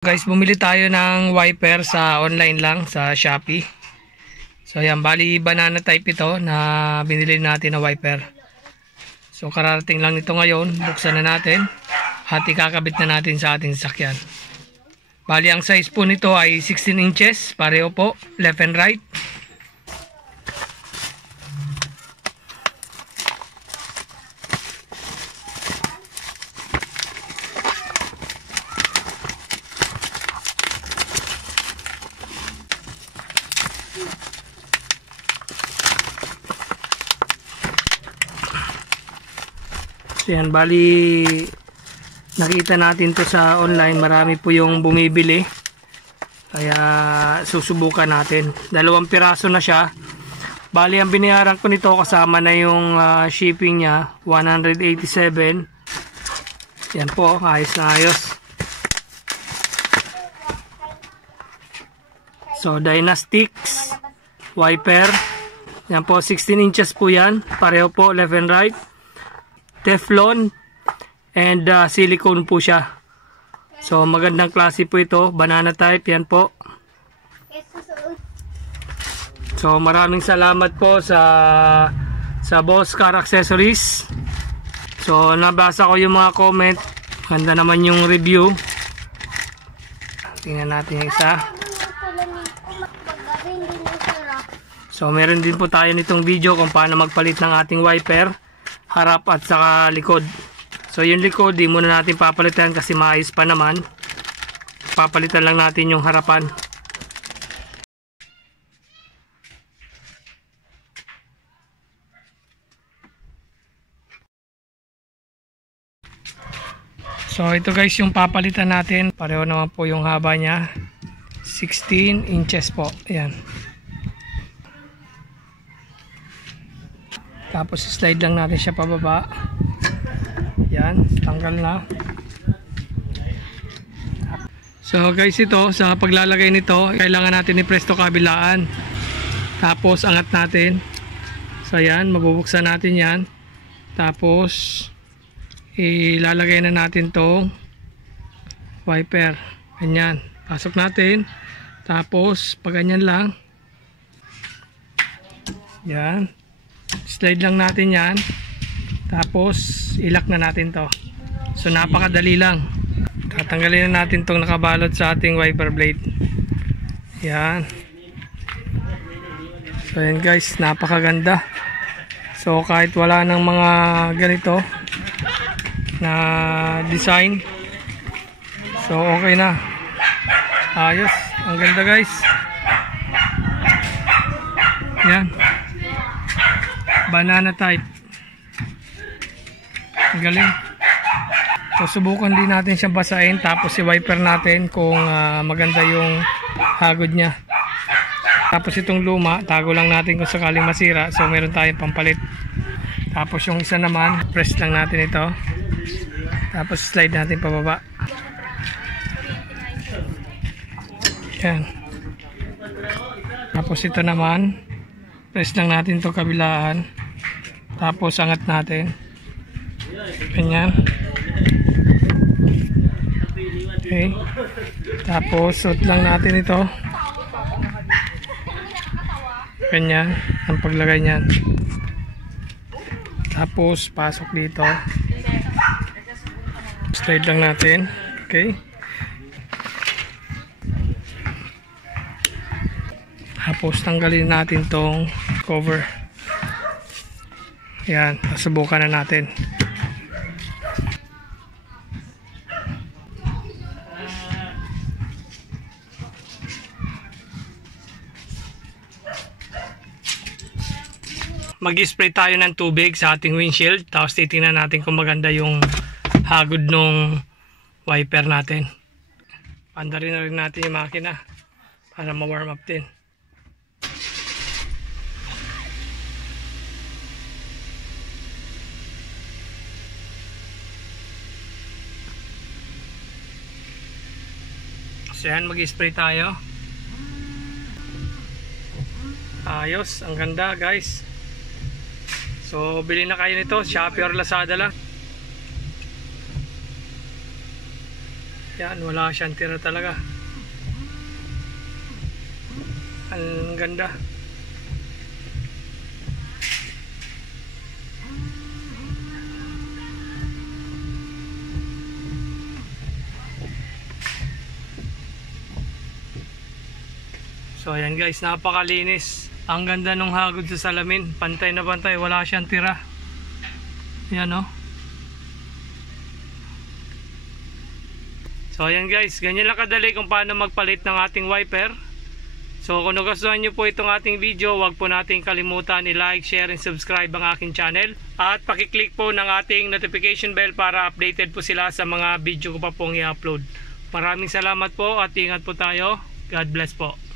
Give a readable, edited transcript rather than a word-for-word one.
Guys, bumili tayo ng wiper sa online lang sa Shopee. So yan, bali banana type ito na binili natin na wiper. So kararating lang nito ngayon, buksan na natin at ikakabit na natin sa ating sasakyan. Bali ang size po nito ay 16 inches, pareho po, left and right. So yan, bali nakita natin to sa online, marami po yung bumibili. Kaya susubukan natin. 2 piraso na siya. Bali ang binayaran ko nito kasama na yung shipping niya, 187. Yan po, ayos na ayos. So Dynastics wiper. Yan po, 16 inches po yan. Pareho po, left and right. Teflon and silicone po siya. So magandang klase po ito, banana type yan po. So maraming salamat po sa Boss Car Accessories. So nabasa ko yung mga comment, ganda naman yung review. Tingnan natin yung isa. So meron din po tayo nitong video kung paano magpalit ng ating wiper, harap at saka likod. So yung likod di muna natin papalitan kasi maayos pa naman. Papalitan lang natin yung harapan. So ito guys yung papalitan natin. Pareho naman po yung haba niya, 16 inches po. Ayan. Tapos slide lang natin siya pababa. Yan, tanggal na. So guys, ito sa paglalagay nito, kailangan natin i-presto kabilaan. Tapos angat natin. So yan, mabubuksan natin yan. Tapos ilalagay na natin tong wiper. Ganyan, pasok natin. Tapos pag ganyan lang. Yan. Slide lang natin yan. Tapos ilak na natin to. So napakadali lang. Tatanggalin na natin tong nakabalot sa ating wiper blade. Yan. So yan guys, napakaganda. So kahit wala ng mga ganito na design, so okay na. Ayos. Ang ganda guys. Yan. Banana type. Ang galing. So subukan din natin siyang basahin, tapos i-wiper natin kung maganda yung hagod niya. Tapos itong luma, tago lang natin kung sakaling masira. So meron tayong pampalit. Tapos yung isa naman, press lang natin ito. Tapos slide natin pababa. Yan. Tapos ito naman, press lang natin ito kabilaan. Tapos angat natin. Ganyan. Okay. Tapos suot lang natin ito. Ganyan ang paglagay niyan. Tapos pasok dito. Slide lang natin. Okay. Tapos tanggalin natin tong cover. Yan, subukan na natin. Mag-spray tayo ng tubig sa ating windshield, tapos titingnan natin kung maganda yung hagod nung wiper natin. Pandarin na rin natin yung makina para ma-warm up din. So yan, mag-spray tayo. Ayos, ang ganda guys. So bili na kayo nito, Shopee or Lazada lang. Yan, wala siyang tira talaga. Ang ganda. So ayan guys, napakalinis. Ang ganda ng hagod sa salamin. Pantay na pantay, wala siyang tira. Yan o. So ayan guys, ganyan lang kadali kung paano magpalit ng ating wiper. So kung nagustuhan nyo po itong ating video, huwag po nating kalimutan i-like, share, and subscribe ang aking channel. At pakiclick po ng ating notification bell para updated po sila sa mga video ko pa pong i-upload. Maraming salamat po at ingat po tayo. God bless po.